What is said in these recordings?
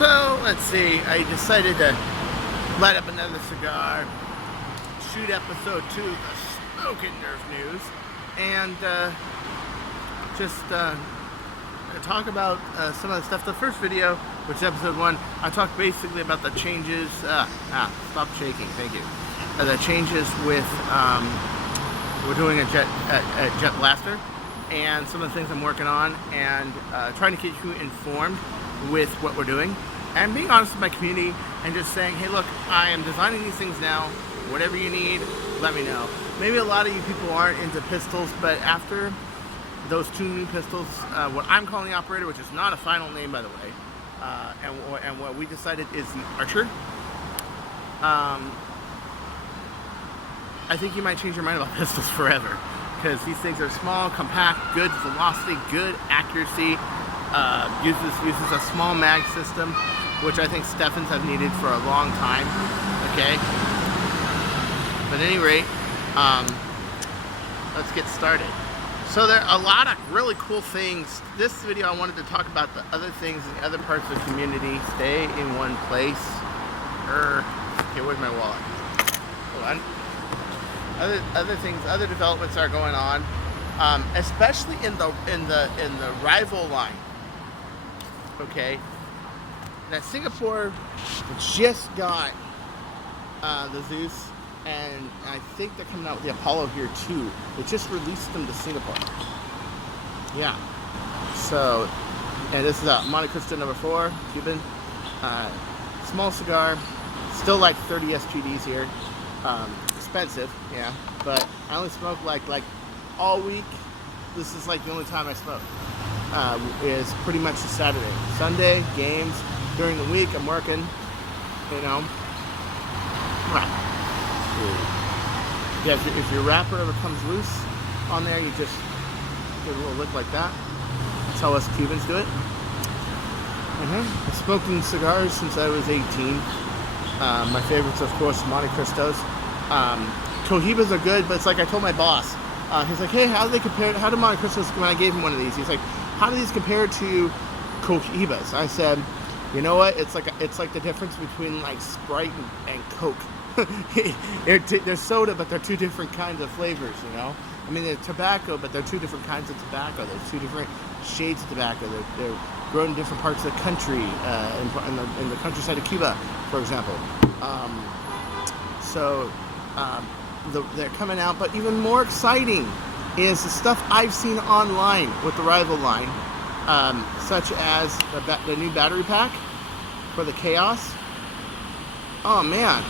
So, let's see, I decided to light up another cigar, shoot episode 2 of the Smoking Nerf News, and just talk about some of the stuff. The first video, which is episode 1, I talked basically about the changes, stop shaking, thank you. The changes with, we're doing a Jet Blaster, and some of the things I'm working on, and trying to keep you informed with what we're doing, and being honest with my community, and just saying, hey look, I am designing these things now, whatever you need, let me know. Maybe a lot of you people aren't into pistols, but after those 2 new pistols, what I'm calling the Operator, which is not a final name by the way, and what we decided is the Archer, I think you might change your mind about pistols forever, because these things are small, compact, good velocity, good accuracy, uses a small mag system, which I think Steffens have needed for a long time, okay? But at any rate, let's get started. So there are a lot of really cool things. This video I wanted to talk about the other things in the other parts of the community. Stay in one place. Okay, where's my wallet? Hold on. Other things, other developments are going on, especially in the rival line. Okay, now Singapore just got the Zeus, and I think they're coming out with the Apollo here too. They just released them to Singapore. Yeah. So, and this is a Monte Cristo number 4, Cuban, small cigar, still like 30 SGDs here. Expensive, yeah, but I only smoke like all week. This is like the only time I smoke. Is pretty much a Saturday. Sunday, games. During the week, I'm working, you know. Yeah, if your wrapper ever comes loose on there, you just give it a little lick like that. That's how us Cubans do it. I've smoking cigars since I was 18. My favorites, of course, Monte Cristos. Cohibas are good, but it's like I told my boss. He's like, hey, how do they compare? How do Monte Cristos? When I gave him one of these, he's like, how do these compare to Cohibas? I said, you know what? It's like the difference between like Sprite and Coke. They're soda, but they're 2 different kinds of flavors. You know, I mean they're tobacco, but they're 2 different kinds of tobacco. There's 2 different shades of tobacco. They're grown in different parts of the country, in the countryside of Cuba, for example. They're coming out, but even more exciting is the stuff I've seen online with the rival line, such as the new battery pack for the Chaos. Oh man,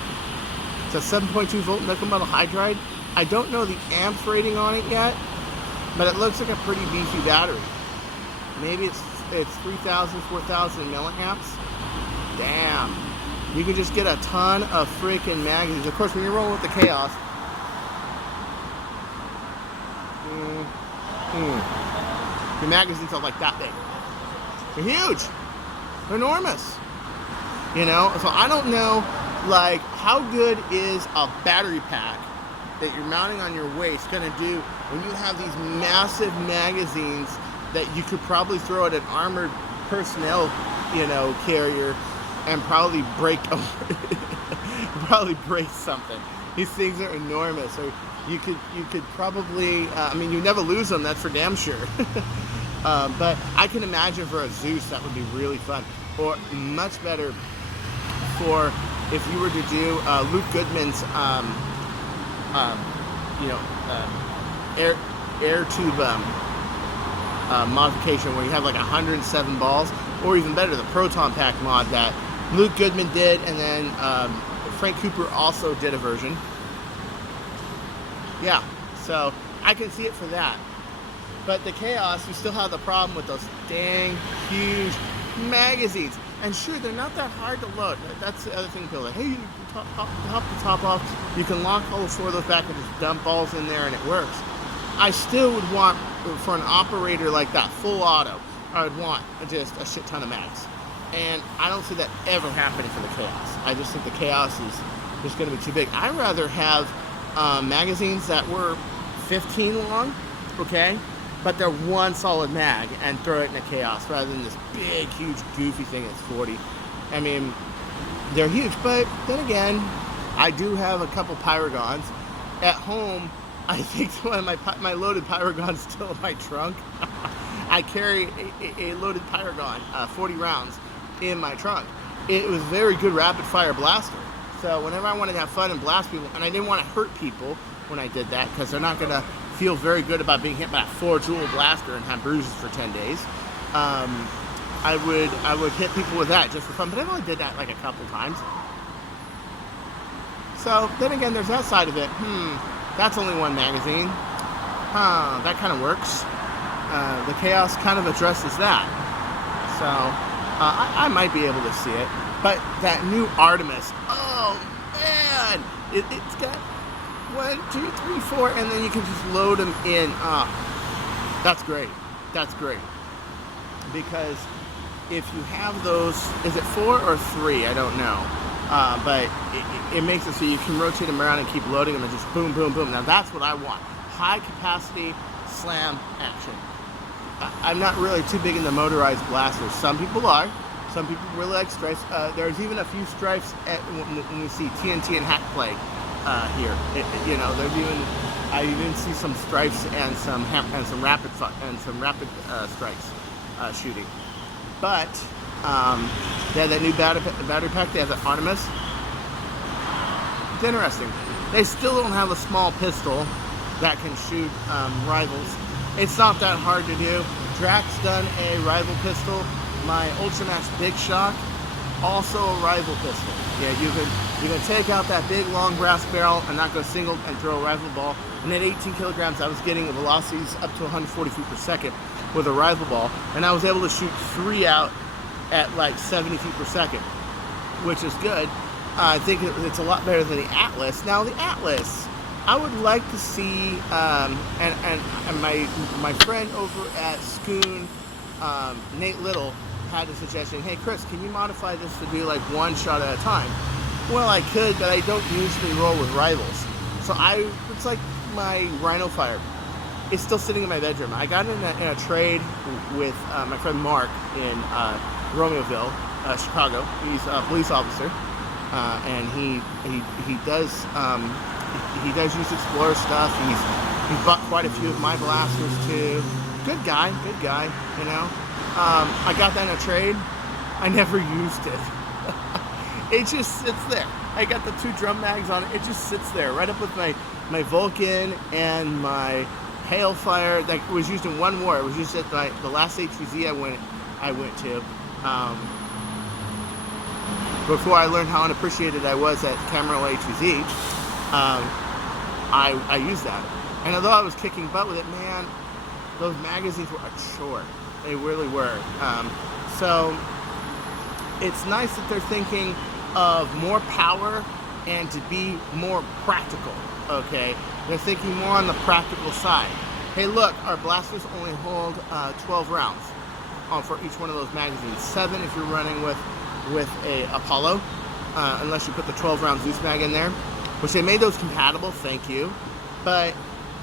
it's a 7.2 volt nickel metal hydride. I don't know the amp rating on it yet, but it looks like a pretty beefy battery. Maybe it's 3,000, 4,000 milliamps. Damn. You can just get a ton of freaking magazines. Of course, when you're rolling with the Chaos, the magazines are like that big. They're huge. They're enormous. You know? So I don't know, like, how good is a battery pack that you're mounting on your waist going to do when you have these massive magazines that you could probably throw at an armored personnel, you know, carrier and probably break something. These things are enormous. So you could probably, I mean, you never lose them, that's for damn sure. But I can imagine for a Zeus that would be really fun, or much better for if you were to do Luke Goodman's, air tube modification, where you have like 107 balls, or even better, the Proton Pack mod that Luke Goodman did, and then Frank Cooper also did a version. Yeah, so I can see it for that. But the Chaos, you still have the problem with those dang huge magazines. And sure, they're not that hard to load. That's the other thing people are like, hey, you top the top off, you can lock all 4 of those back and just dump balls in there and it works. I still would want, for an operator like that, full auto, I would want just a shit ton of mags. And I don't see that ever happening for the Chaos. I just think the Chaos is just going to be too big. I'd rather have magazines that were 15 long, okay, but they're 1 solid mag, and throw it in a Chaos rather than this big, huge, goofy thing that's 40. I mean, they're huge, but then again, I do have a couple Pyragons. At home, I think one of my loaded Pyragon's still in my trunk. I carry a loaded Pyragon, 40 rounds, in my trunk. It was a very good rapid fire blaster. So whenever I wanted to have fun and blast people, and I didn't want to hurt people when I did that, because they're not going to feel very good about being hit by a 4-joule blaster and have bruises for 10 days. I would hit people with that just for fun, but I only did that like a couple times. So then again, there's that side of it. That's only one magazine. That kind of works. The Chaos kind of addresses that. So I might be able to see it. But that new Artemis, oh man, it's got 1, 2, 3, 4, and then you can just load them in. That's great. That's great. Because if you have those, is it 4 or 3? I don't know. But it makes it so you can rotate them around and keep loading them and just boom, boom, boom. Now that's what I want. High capacity slam action. I'm not really too big into motorized blasters. Some people are. Some people really like stripes. There's even a few stripes when you see TNT and Hack Play here. You know, I even see some stripes and some rapid strikes shooting. But they have that new battery pack. They have the Artemis. It's interesting. They still don't have a small pistol that can shoot rivals. It's not that hard to do. Drax done a rival pistol. My Ultramax Big Shock, also a rival pistol. Yeah, you can take out that big long brass barrel and not go single and throw a rival ball. And at 18 kilograms, I was getting velocities up to 140 feet per second with a rival ball, and I was able to shoot 3 out at like 70 feet per second, which is good. I think it's a lot better than the Atlas. Now the Atlas, I would like to see, and my friend over at Schoon, Nate Little, had a suggestion. Hey Chris, can you modify this to do like 1 shot at a time? Well, I could, but I don't usually roll with rivals. So it's like my Rhino Fire. It's still sitting in my bedroom. I got it in a trade with my friend Mark in Romeoville, Chicago. He's a police officer, and he does use Explorer stuff. He's bought quite a few of my blasters too. Good guy, you know. I got that in a trade. I never used it. It just sits there. I got the 2 drum mags on it. It just sits there, right up with my Vulcan and my Hailfire that was used in one war. It was used at the last HVZ I went to. Before I learned how unappreciated I was at Camarillo HVZ, I used that. And although I was kicking butt with it, man, those magazines were a chore. They really were. So it's nice that they're thinking of more power and to be more practical, okay? They're thinking more on the practical side. Hey, look, our blasters only hold 12 rounds for each one of those magazines. 7 if you're running with a Apollo, unless you put the 12 round Zeus mag in there, which they made those compatible, thank you. But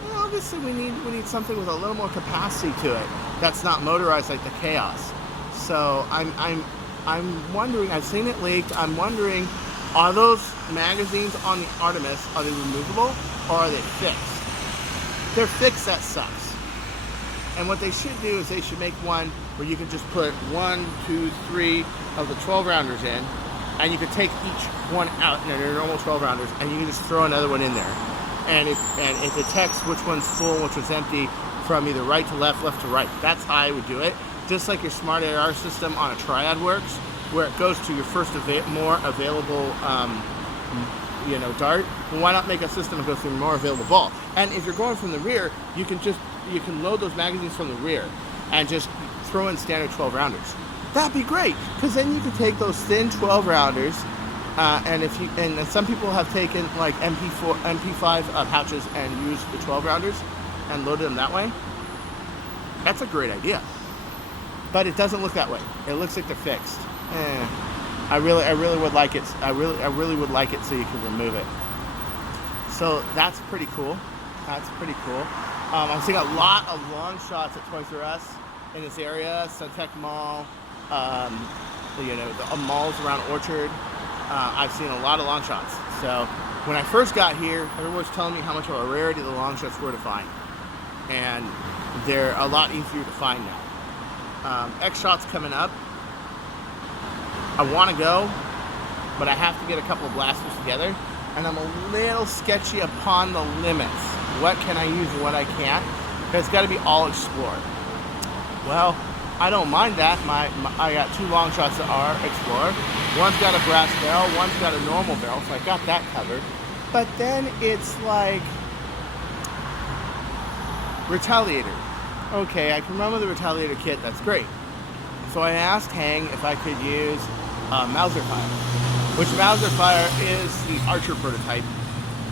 you know, obviously we need something with a little more capacity to it that's not motorized like the Chaos. So I'm wondering, I've seen it leaked, I'm wondering, are those magazines on the Artemis, are they removable or are they fixed? If they're fixed, that sucks. And what they should do is they should make one where you can just put 1, 2, 3 of the 12 rounders in, and you can take each one out in their normal 12 rounders, and you can just throw another one in there. And it detects which one's full, which one's empty, from either right to left, left to right. That's how I would do it. Just like your Smart AR system on a Triad works, where it goes to your first more available dart. Well, why not make a system that goes through more available ball? And if you're going from the rear, you can load those magazines from the rear and just throw in standard 12 rounders. That'd be great, because then you can take those thin 12 rounders, and some people have taken like MP5 pouches and used the 12 rounders and loaded them that way. That's a great idea, but it doesn't look that way. It looks like they're fixed. I really would like it. I really would like it so you can remove it. So that's pretty cool. I'm seeing a lot of long shots at Toys R Us in this area, Suntech Mall, the malls around Orchard. I've seen a lot of long shots. So when I first got here, everyone was telling me how much of a rarity the long shots were to find, and they're a lot easier to find now. X shots coming up. I want to go, but I have to get a couple of blasters together, and I'm a little sketchy upon the limits. What can I use and what I can't? Because it's got to be all explored. Well, I don't mind that. I got 2 long shots that are explorer. One's got a brass barrel, one's got a normal barrel, so I got that covered. But then it's like Retaliator. Okay, I can remember the Retaliator kit, that's great. So I asked Hang if I could use Mauser Fire, which Mauser Fire is the Archer prototype,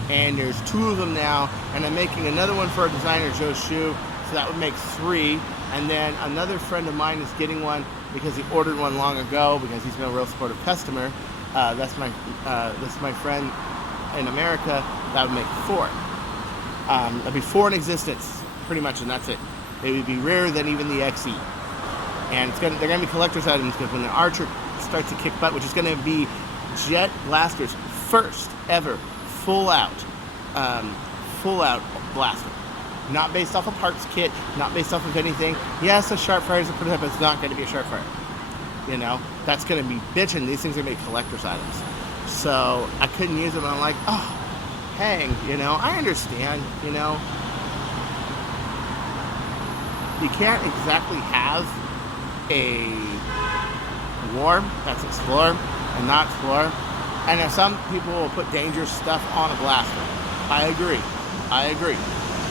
and there's 2 of them now, and I'm making another one for a designer, Joe Shu, so that would make 3, and then another friend of mine is getting one because he ordered one long ago because he's been a real supportive customer. That's my friend in America. That would make 4. That'd be 4 in existence, pretty much, and that's it. They would be rarer than even the XE. And they're going to be collector's items because when the Archer starts to kick butt, which is going to be Jet Blaster's first ever full out blaster. Not based off a parts kit, not based off of anything. Yes, a Sharpfire is a prototype, but it's not going to be a Sharpfire. You know, that's going to be bitching. These things are going to be collector's items. So I couldn't use them, and I'm like, oh, Hang, I understand, You can't exactly have a war that's Explorer and not Explorer. And then some people will put dangerous stuff on a blaster. I agree.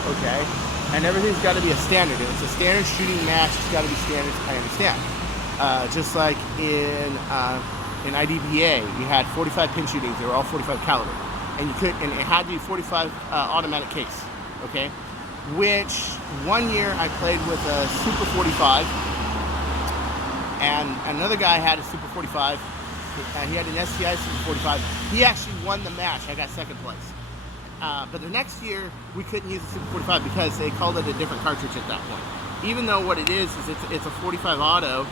Okay? And everything's got to be a standard. If it's a standard shooting match, it's got to be standard. I understand. Just like in IDPA, you had 45 pin shootings. They were all 45 caliber. And it had to be 45 automatic case. Okay? Which one year I played with a Super 45, and another guy had a Super 45, and he had an STI Super 45. He actually won the match. I got second place. But the next year, we couldn't use the Super 45 because they called it a different cartridge at that point. Even though what it is it's a 45 auto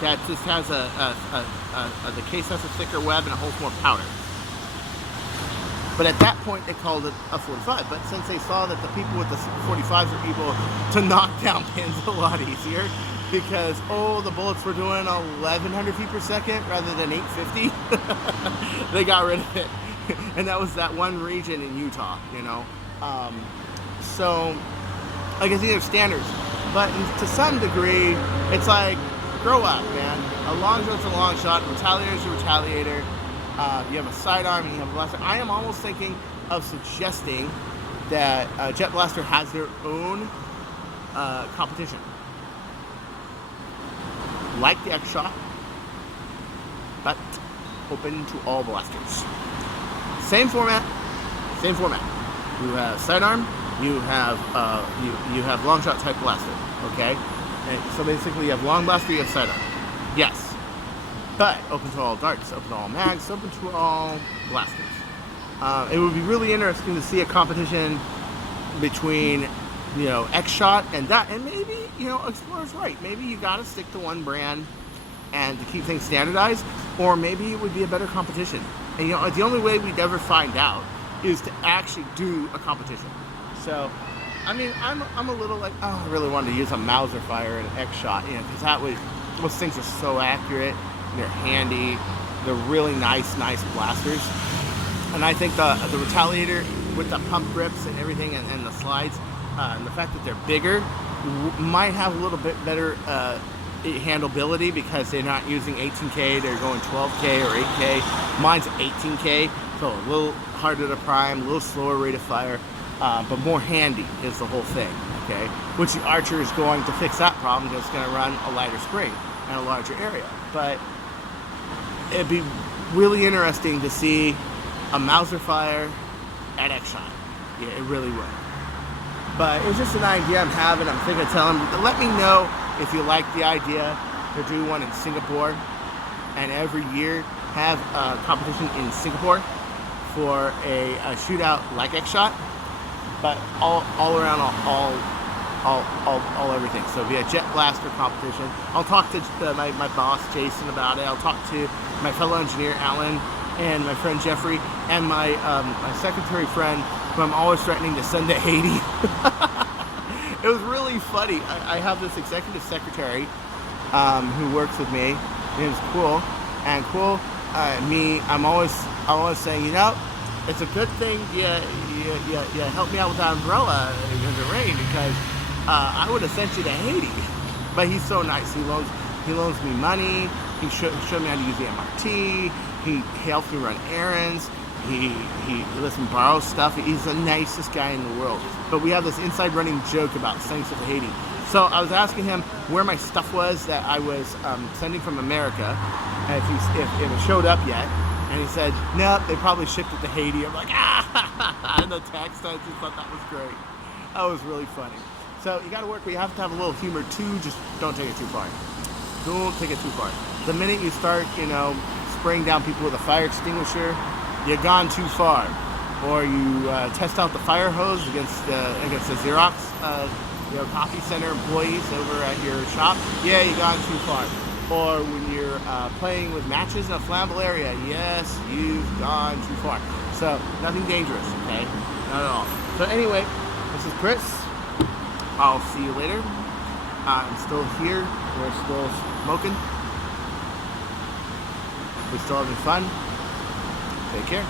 that just has the case has a thicker web and it holds more powder. But at that point, they called it a 45. But since they saw that the people with the Super 45s are able to knock down pins a lot easier, because, the bullets were doing 1,100 feet per second rather than 850, they got rid of it. And that was that one region in Utah, So, I guess these are standards. But to some degree, it's like, grow up, man. A long shot's a long shot. Retaliator's a retaliator. You have a sidearm and you have a blaster. I am almost thinking of suggesting that Jet Blaster has their own competition. Like the X-Shot, but open to all blasters. Same format. You have sidearm, you have long shot type blaster, okay? And so basically you have long blaster, you have sidearm. Yes. But open to all darts, open to all mags, open to all blasters. It would be really interesting to see a competition between, X-Shot and that, and maybe, Explorer's right. Maybe you got to stick to one brand and to keep things standardized, or maybe it would be a better competition. And the only way we'd ever find out is to actually do a competition. So, I mean, I'm a little like, I really wanted to use a Mauser Fire and an X-Shot, because those things are so accurate. They're handy. They're really nice blasters. And I think the Retaliator with the pump grips and everything and the slides, and the fact that they're bigger might have a little bit better handleability because they're not using 18K. They're going 12K or 8K. Mine's 18K, so a little harder to prime, a little slower rate of fire, but more handy is the whole thing, okay? Which the Archer is going to fix that problem because it's going to run a lighter spring and a larger area. But it'd be really interesting to see a Mauser Fire at X-Shot. Yeah, it really would. But it's just an idea I'm having. I'm thinking of telling them, let me know if you like the idea to do one in Singapore, and every year have a competition in Singapore for a shootout like X-Shot, but all around all all everything. So we had Jet Blaster competition. I'll talk to my boss Jason about it. I'll talk to my fellow engineer Alan and my friend Jeffrey and my secretary friend who I'm always threatening to send to Haiti. It was really funny. I have this executive secretary who works with me. His name's Cool, and Cool. I'm always saying, you know, it's a good thing you helped me out with that umbrella in the rain, because I would have sent you to Haiti. But he's so nice. He loans me money. He showed me how to use the MRT. He helps me run errands. He lets me borrow stuff. He's the nicest guy in the world. But we have this inside running joke about sending stuff to Haiti. So I was asking him where my stuff was that I was sending from America, and if it showed up yet. And he said, nope, they probably shipped it to Haiti. I'm like, ah! In the text, I just thought that was great. That was really funny. So you got to work, but you have to have a little humor too. Just don't take it too far. Don't take it too far. The minute you start, spraying down people with a fire extinguisher, you've gone too far. Or you test out the fire hose against the Xerox, coffee center employees over at your shop. Yeah, you've gone too far. Or when you're playing with matches in a flammable area, yes, you've gone too far. So nothing dangerous, okay? Not at all. So anyway, this is Chris. I'll see you later. I'm still here. We're still smoking. We're still having fun. Take care.